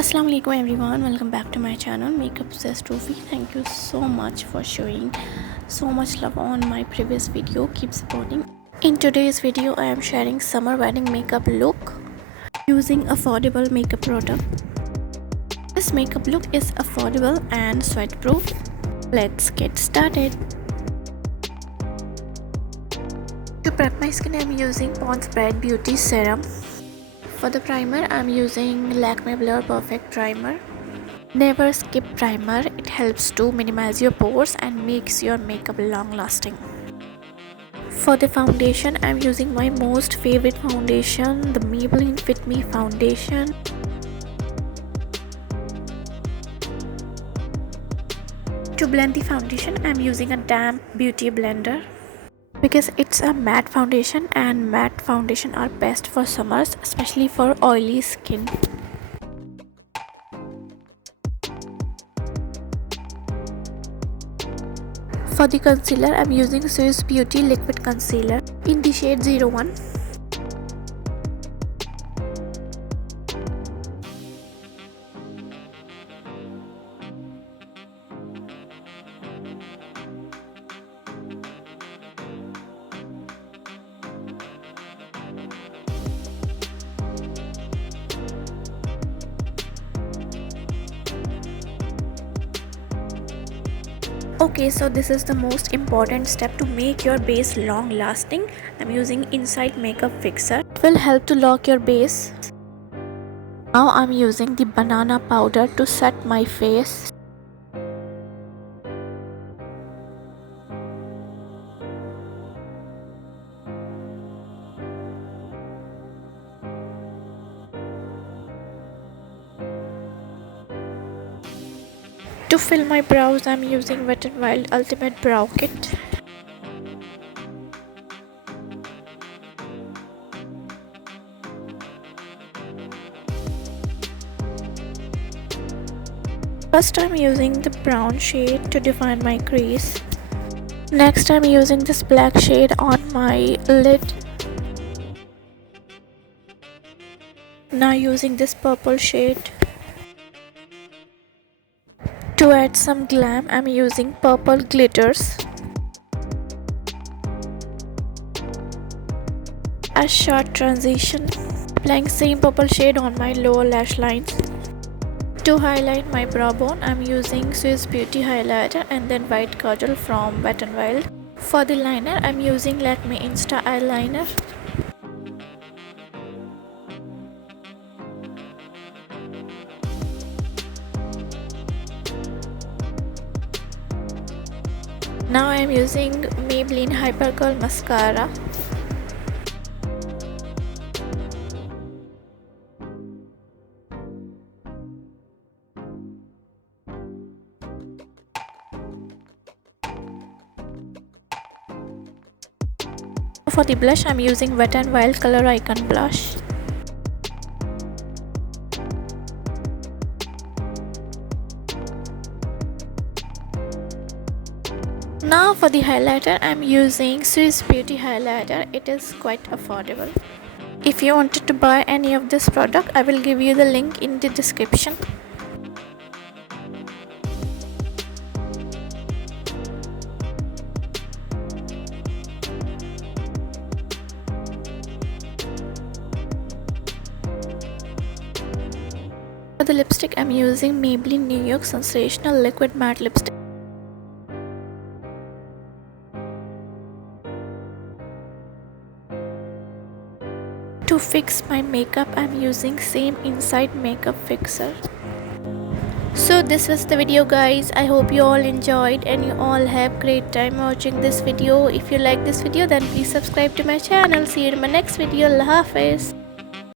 Assalamu alaikum everyone, welcome back to my channel Makeup Obsessed Rufi. Thank you so much for showing so much love on my previous video. Keep supporting. In today's video I am sharing summer wedding makeup look using affordable makeup product. This makeup look is affordable and sweat proof. Let's get started. To prep my skin I am using Pond's Bright Beauty Serum. For the primer, I'm using Lakme Blur Perfect Primer. Never skip primer, it helps to minimize your pores and makes your makeup long lasting. For the foundation, I'm using my most favorite foundation, the Maybelline Fit Me foundation. To blend the foundation, I'm using a damp beauty blender. Because it's a matte foundation and matte foundation are best for summers, especially for oily skin. For the concealer, I'm using Swiss Beauty Liquid Concealer in the shade 01. Okay, so this is the most important step to make your base long lasting. I'm using Inside Makeup Fixer. It will help to lock your base. Now I'm using the banana powder to set my face. To fill my brows, I'm using Wet n Wild Ultimate Brow Kit. First, I'm using the brown shade to define my crease. Next, I'm using this black shade on my lid. Now using this purple shade. To add some glam, I'm using purple glitters. A short transition, applying same purple shade on my lower lash lines. To highlight my brow bone, I'm using Swiss Beauty highlighter and then white kajal from Wet n Wild. For the liner, I'm using Lakme Insta eyeliner. Now I am using Maybelline Hyper Curl Mascara. For the blush, I am using Wet n Wild Color Icon Blush. Now for the highlighter, I am using Swiss Beauty highlighter. It is quite affordable. If you wanted to buy any of this product, I will give you the link in the description. For the lipstick, I am using Maybelline New York Sensational Liquid Matte Lipstick. To fix my makeup, I'm using same Inside Makeup Fixer. So this was the video guys. I hope you all enjoyed and you all have great time watching this video. If you like this video then please subscribe to my channel. See you in my next video. Allah Hafiz.